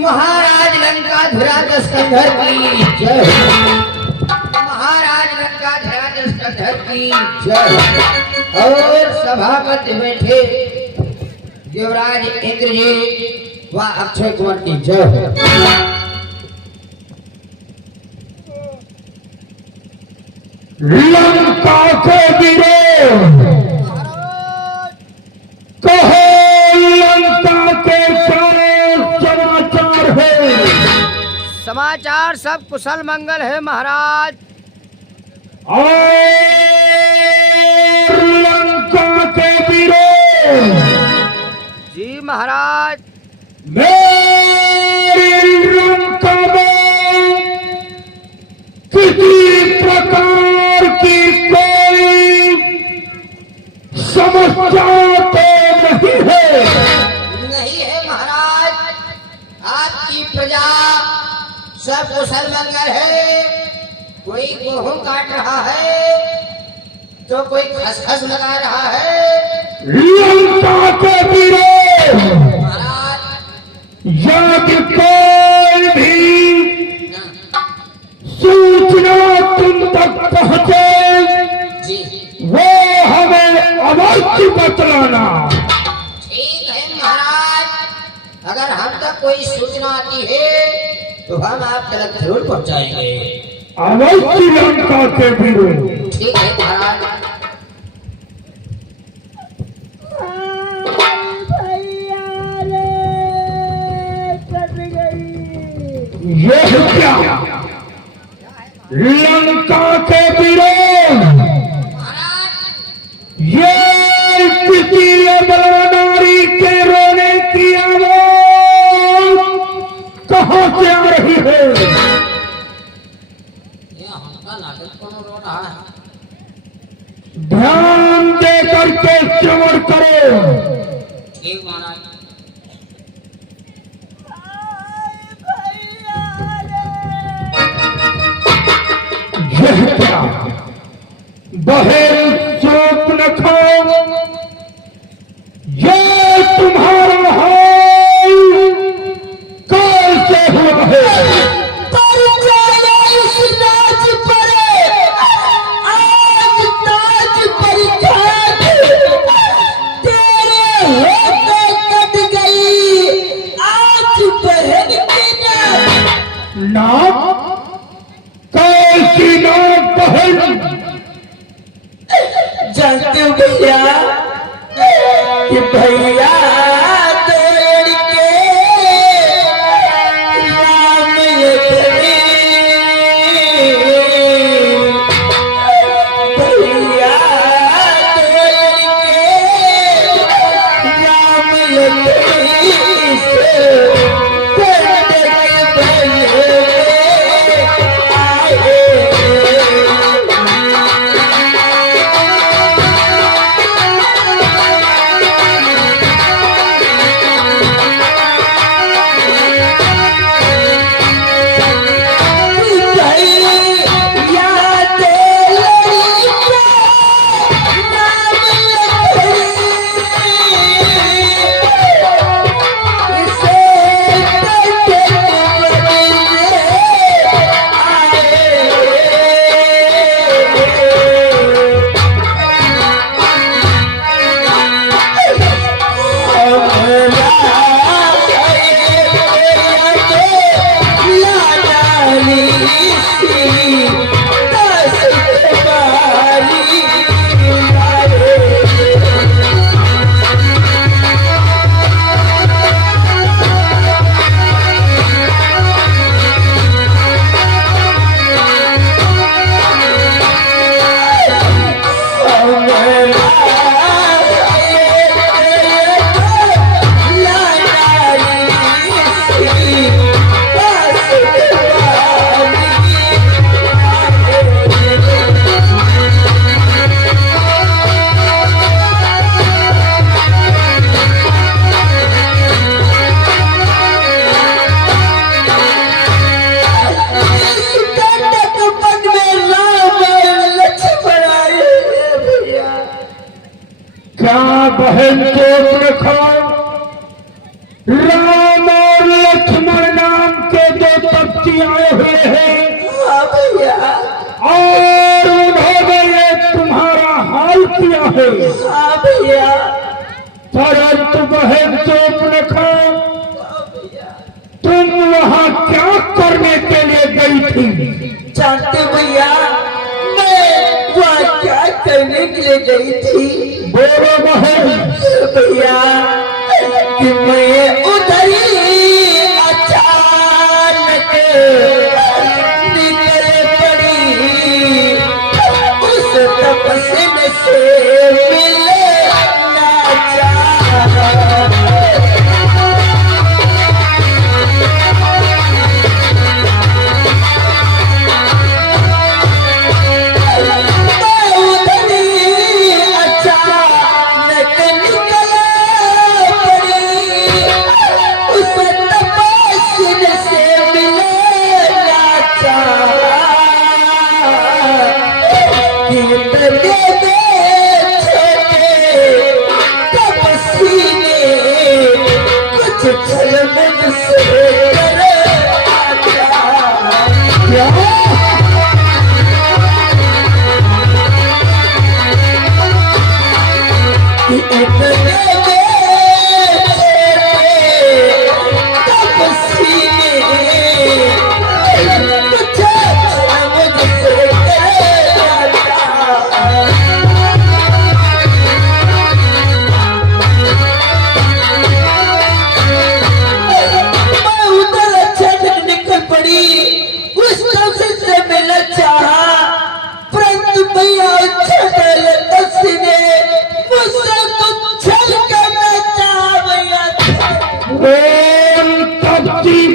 महाराज लंकाधुराज स्कंधर की जय। महाराज लंकाधुराज स्कंधर की जय। और सभापति बैठे देवराज इंद्र जी व अक्षय कुमार की जय। लंका के वीरों कहो, लंका के क्या समाचार है? समाचार सब कुशल मंगल है महाराज। और लंका के वीरों जी महाराज, मेरी लंका में किसी प्रकार की कोई समस्या तो नहीं है? नहीं है महाराज, आपकी प्रजा सब कुशल मंगल है। कोई गेहूं काट रहा है तो कोई खसखस लगा रहा है। लंका के वीरों, महाराज यदि कोई भी सूचना तुम तक पहुंचे जी, वो हमें अवश्य बतलाना। ठीक है महाराज, अगर हम तक कोई सूचना आती है तो हम आप तक जरूर पहुंचाएंगे। अवश्य लंका के वीरों। ठीक है महाराज। यह क्या लंका के वीरों, ये किसी नारी के रोने की आवाज कहां से आ रही है? ध्यान दे करके श्रवण करो। ठीक महाराज। यह क्या बहन चोप न खाओ, ये तुम्हारा हाल कैसे हुआ है? नाम कैसी नाम बहन? जानते हो भैया कि भैया तोड़ के राम लखनी, भैया तोड़ के राम लखनी से बहन को रखा, राम और लक्ष्मण बहन शूर्पणखा, तुम वहां क्या करने के लिए गई थी? जानते भैया, मैं वहाँ क्या करने के लिए गई थी? बोलो बहन। भैया कि मैं उधर ही अचानक निकल पड़ी उस तपस्या से मिलना चाहा।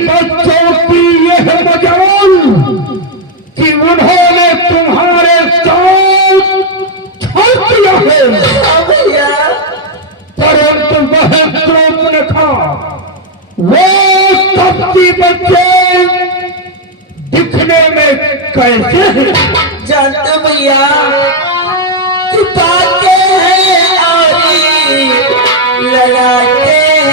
बच्चों की यह मजाल कि उन्होंने तुम्हारे साथ छल किया है, परंतु वह शूर्पणखा, वो कपटी बच्चे दिखने में कैसे हैं? जानते भैया कि बातें हैं और लड़ाते हैं।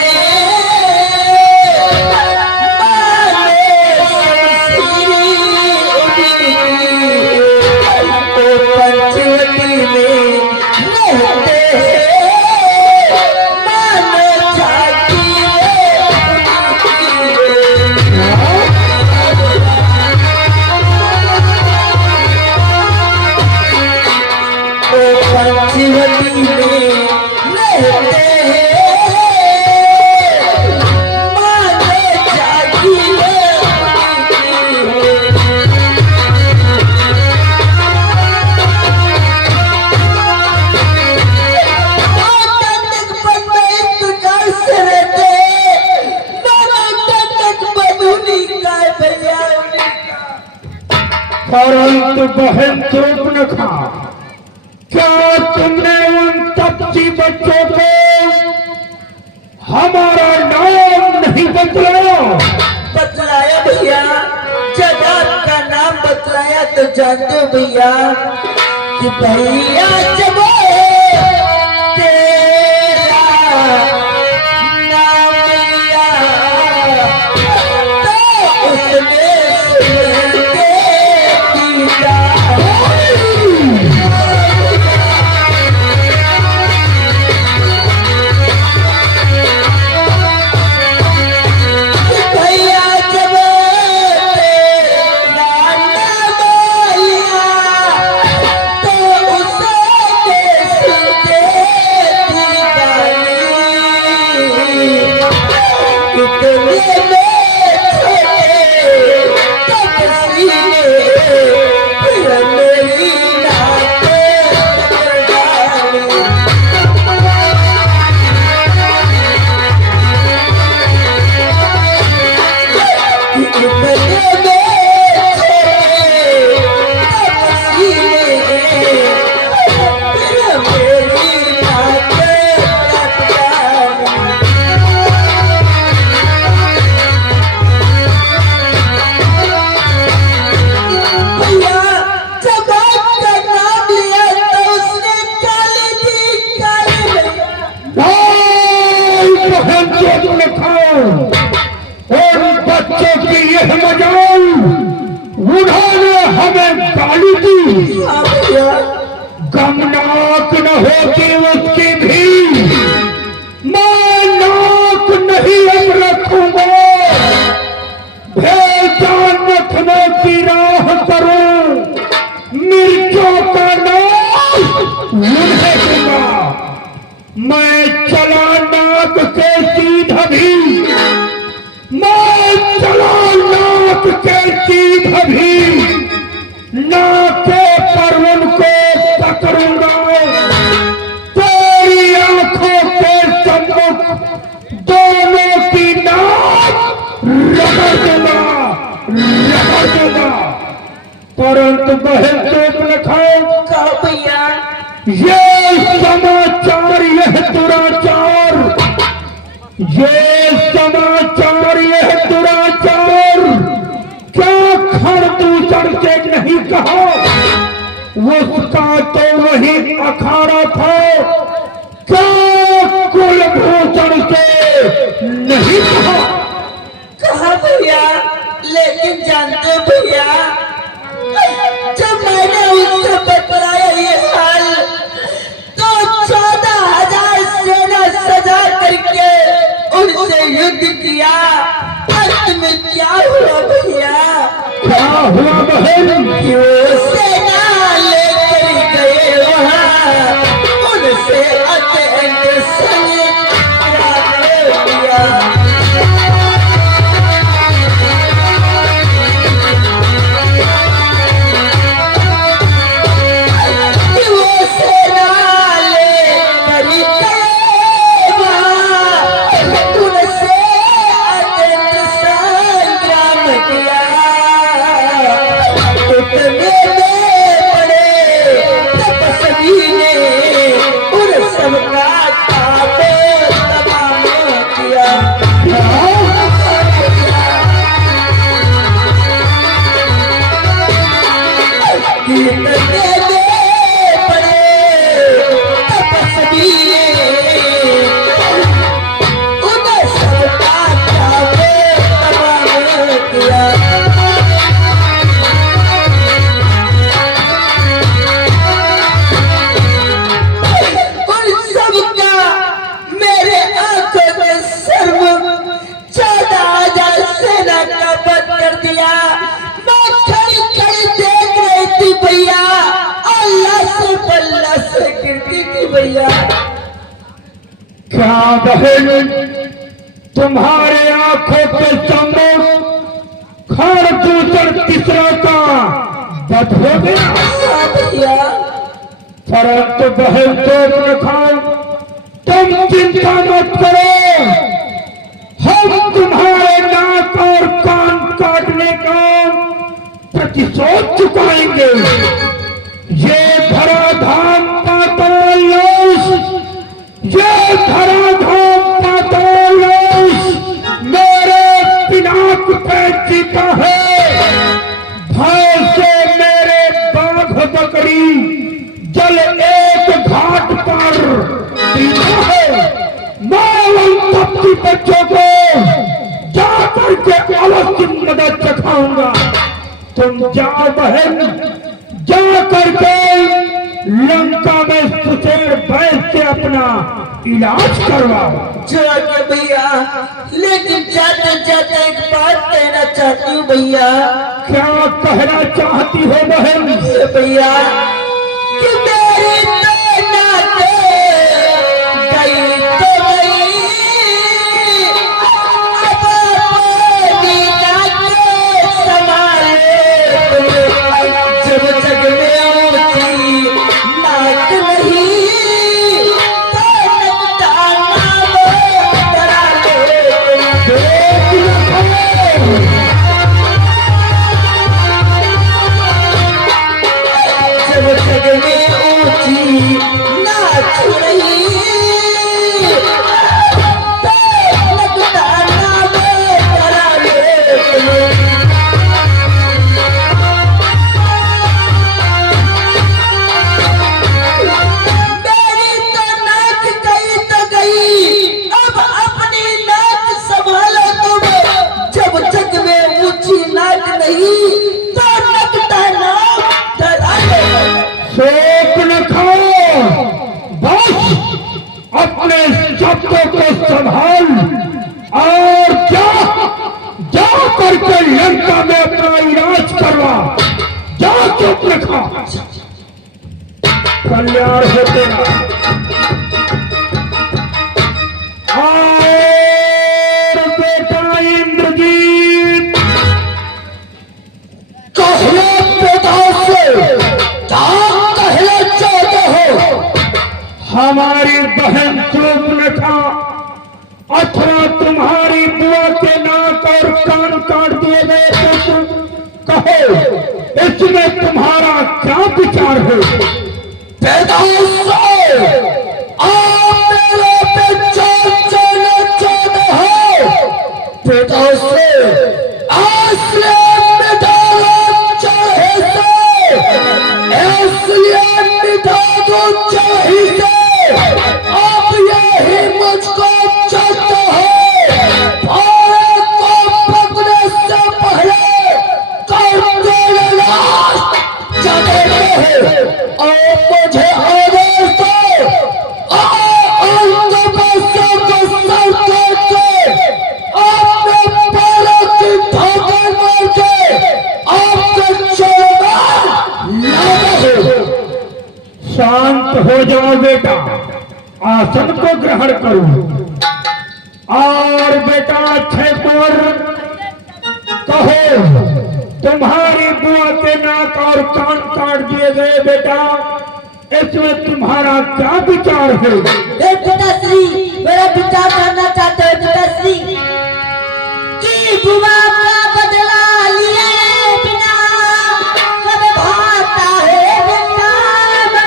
परंतु बहन शूर्पणखा, क्या तुमने उन तपसी बच्चों को हमारा नाम नहीं बतलाया? बतलाया भैया, जब आपका नाम बतलाया तो जानते हो भैया कि भैया जब तेरा नाम लिया तो उसने उन्होंने हमें गाली दी, गमनाक न होती उसकी भी मैं परंतु बहन चुप न खाओ। कहो भैया। ये समाचार, यह दुराचार, ये समाचार, यह दुराचार क्या खरदूषण से नहीं कहा, उसका तो वही अखाड़ा था, क्या कुलभूषण से नहीं कहा। कहा भैया, लेकिन जानते भैया, जब मैंने उनसे बतलाया ये हाल, तो 14,000 सेना सजा करके उनसे युद्ध किया। अंत में क्या हुआ भैया? क्या हुआ बहन? क्यों सेना लेकर गए वहाँ, उनसे अत्यंत संग किया। क्या बहन, तुम्हारे आंखों के सामने खरदूषण तीसरा का बद हो गया। परंतु बहन चुप न खाओ, तुम चिंता मत करो, हम तुम्हारे नाक और कान काटने का प्रतिशोध चुकाएंगे। ये धराधाम पाताल लोक, ये धराधाम पाताल लोक मेरे पिनाक पे जीता है। भय से मेरे बाघ बकरी जल एक घाट पर पीता है। मैं उन तप्ती बच्चों को जाकर के अवश्य मदद चखाऊंगा। तुम जाओ बहन, जा करके लंका में सुचेर बैठ के अपना इलाज करवाओ। जाके भैया, लेकिन जाते जाते एक बात कहना चाहती हूँ भैया। क्या कहना चाहती हो बहन? भैया कि मेरी नैना के गई तो गई, अब अपनी नाके संभाले। जब जग में ऊंची नाक नहीं, तो लगता नाम करा ले। जब जग में ऊंची नाच रही, तो लगता नाम करा ले। मेरी तो नाच गई तो गई, अब अपनी नाच संभालो तुम। जब जग में ऊंची नाच नहीं, तो लगता नाम डरा ले। शोक न खाओ, बस अपने शब्दों को संभाल और जा करके लंका में अपना इलाज करवा। जा, चुप रखा, कल्याण हो तेरा। और बेटा इंद्रजीत, कहले पिता से कहले चाहते हो हमारी बहन चुप न खा, अथवा तुम्हारी बुआ के नाक और कान काट दिए गए तो तुम कहो इसमें बेटा से आश्रय मिटा दो चाहे से, इसलिए मिटा दो चाहे से। अब यही मुझको चाहता है, भारत को पकड़ने से पहले कर देना चाहते हैं। और मुझे आदेश दो, शांत हो जाओ बेटा, आसन को ग्रहण करो। और बेटा अच्छे पर कहो, तुम्हारी बुआ के नाक और कान काट दिए गए बेटा, इसमें तुम्हारा क्या विचार है? पिताश्री, मेरा विचार जानना चाहते हो पिताश्री कि बुआ का बदला लिए बिना कब भाता है बेटा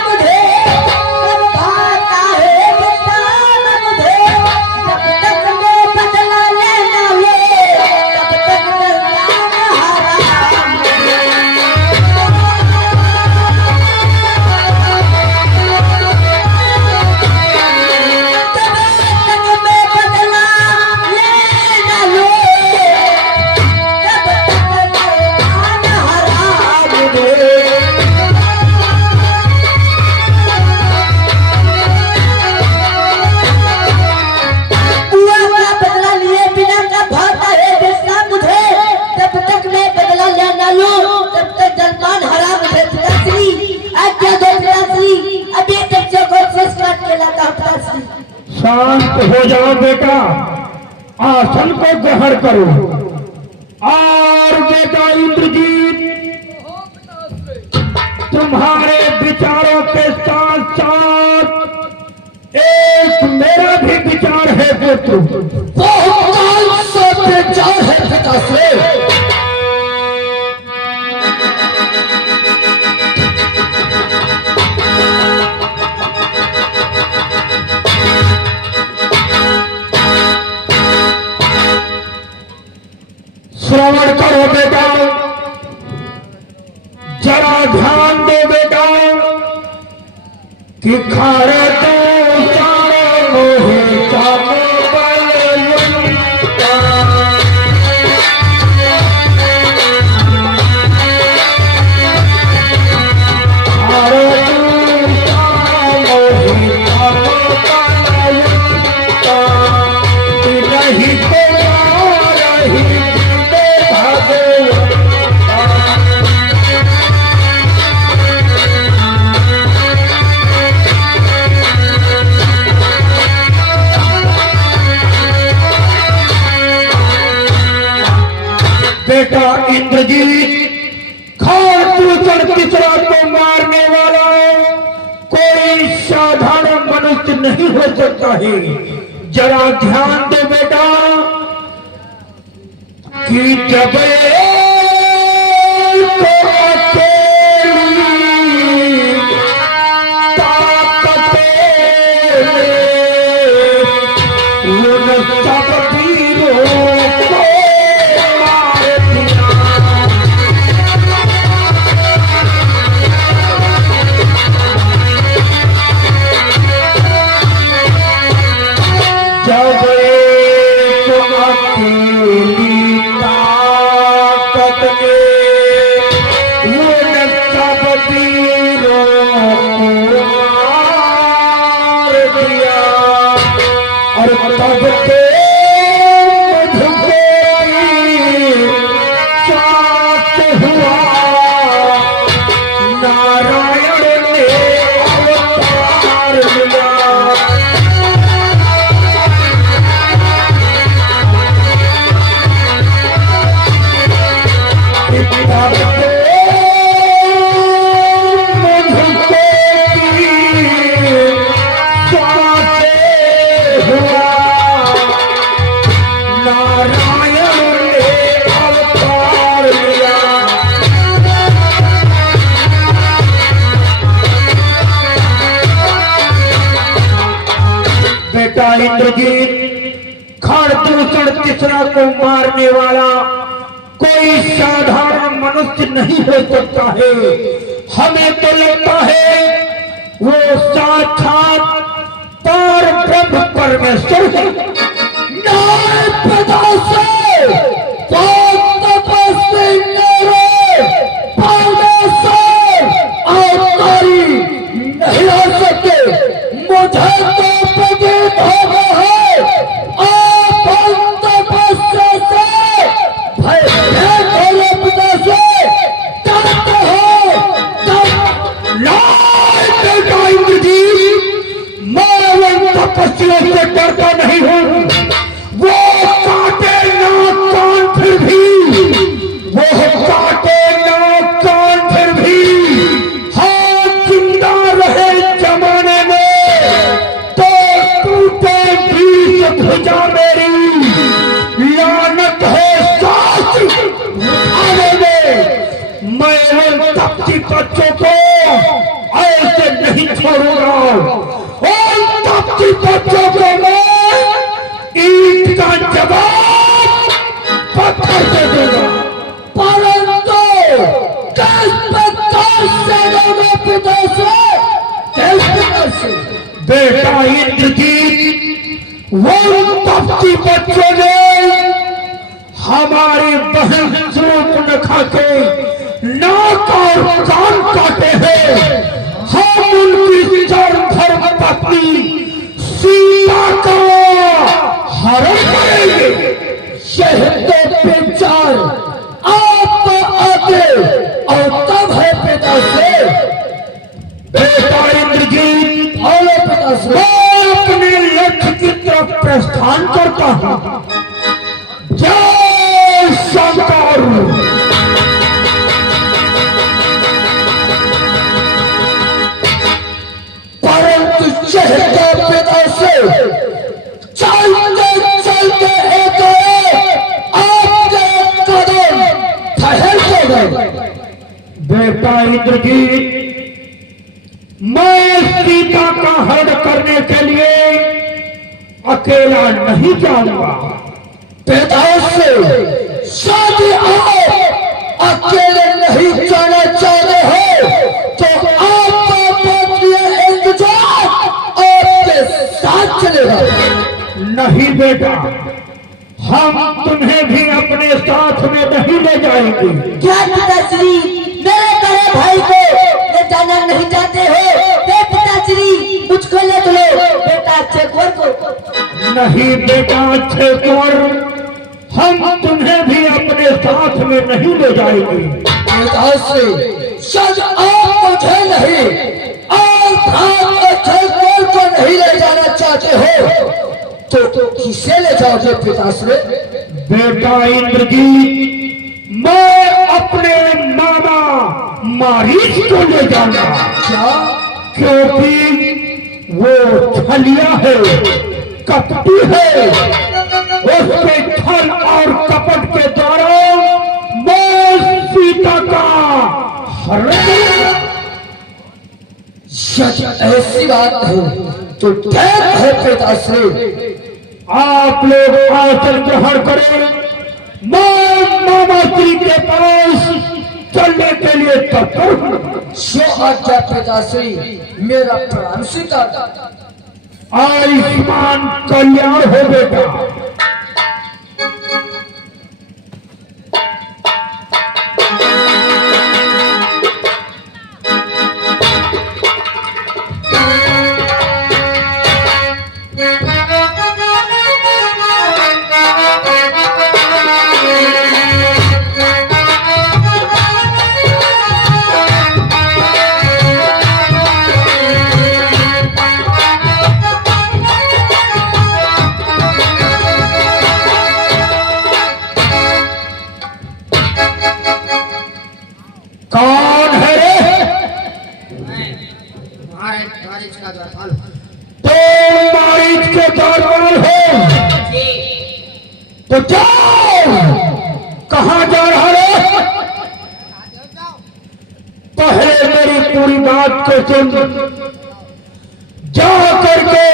मुझे, कब भाता है बेटा मुझे। जब तक मैं बदला लेना ले, तब तक शांत हो जाओ बेटा, आसन को ग्रहण करो। और बेटा इंद्रजीत, तुम्हारे विचारों के साथ साथ एक मेरा भी विचार है पुत्र। बहुत सा विचार है पिताश्री। श्रवण करो बेटा, जरा ध्यान दो बेटा कि खारे तो चारों मोहे चारों बेटा इंद्रजीत, खार किसरा को मारने वाला कोई साधारण मनुष्य नहीं हो सकता है। जरा ध्यान दो बेटा कि जब इंद्रजीत, खाड़ दूसरा तीसरा को मारने वाला कोई साधारण मनुष्य नहीं हो सकता है। हमें तो लगता है वो साक्षात पर ब्रह्म परमेश्वर है। नाय पिता से कौन तपस्वी मेरे पाने से अवतारी नहीं हो सकते। मुझे तो प्रतीत हो गया है आप उन तपस्या से भयभीत हो पिता से डरते हो। बेटा इंद्रजीत, मैं उन तपस्या से डरता नहीं हूँ। वो काटे ना कान फिर भी, वो काटे ना कान फिर भी हाँ जिंदा रहे जमाने में तो टूटे बीच भुजा मेरी लानत है साथ उठाने में। मैं उन तपती बच्चों को ऐसे नहीं छोड़ूंगा। उन तपती बच्चों को मैं ईंट का जवाब पत्थर से दूंगा। परंतु किस प्रकार से लोगे पिता से? किस प्रकार से? बेटा इंद्रजीत, वो तपती बच्चों ने हमारी बहन सूर्पनखा के नाक और कान काटे हैं। हम उनकी धर्म पत्नी सीता का हरण करेंगे। यह तो विचार आप आगे और तब है पिता से। बेटा इंद्रजीत, और पिता से मैं अपने लक्ष्य की तरफ प्रस्थान करता हूँ। जय शंकर। परंतु चहते पिता से चलते चलते एक आपके कदम ठहरते गए। बेटा इंद्रजीत, मैं सीता का हरण करने के लिए अकेला नहीं जाऊंगा। पिता से शादी आप अकेले नहीं जाना चाहते हो तो आपका पत्नी इंतजार आपके साथ चलेगा। नहीं बेटा, हम तुम्हें भी अपने साथ में नहीं ले जाएंगे। क्या पिताश्री मेरे बड़े भाई को ले जाना नहीं चाहते हो? पिताश्री मुझको ले चलो बेटा अच्छे कुंवर को। नहीं बेटा अच्छे कुंवर, हम तुम्हें भी अपने साथ में नहीं ले जाएंगे। सच आप मुझे नहीं और अच्छे कुंवर को नहीं ले जाना चाहते हो तो किसे ले जाओगे पिताश्री? बेटा इंद्रजीत, मैं अपने मामा मारीच को ले जाऊंगा। क्या? क्योंकि वो छलिया है, कपटी है। उसके छल और कपट के द्वारा मैं सीता का हरण करूंगा। सच ऐसी बात है तो ठीक है पिताश्री। आप लोग आसन ग्रहण करें। मैं मामा श्री के पास चलने के लिए तत्पर हूँ। सो आज्ञा पिताश्री, मेरा प्राण स्वीकार। आयुष्मान कल्याण हो बेटा। कौन है रे? मारीच का द्वारपाल। तो मारीच के द्वारपाल हो जी। तो जाओ। कहाँ जा रहा रे? पहले मेरी पूरी बात को सुन। जा करके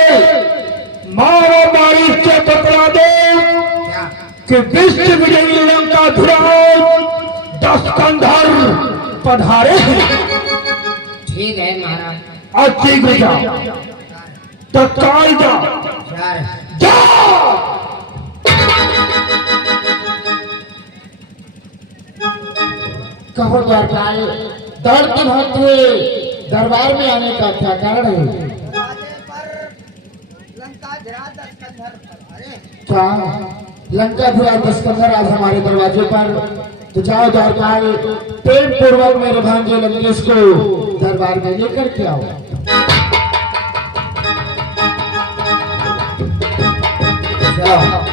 मारो मारीच से बतला दो कि विश्व विजयी लंकाधुराज 10 कंधर पधारे हैं। ठीक है महाराज। और शीघ्र जा, तत्काल जा, जा। कहो द्वारपाल, दौड़ते भागते दरबार में आने का क्या कारण है? क्या लंकाधुरा 10 कंधर आज हमारे दरवाजे पर? तो जाओ द्वारपाल, प्रेम पूर्वक मेरे भांजे लंकेश को दरबार में लेकर के आओ। जाओ।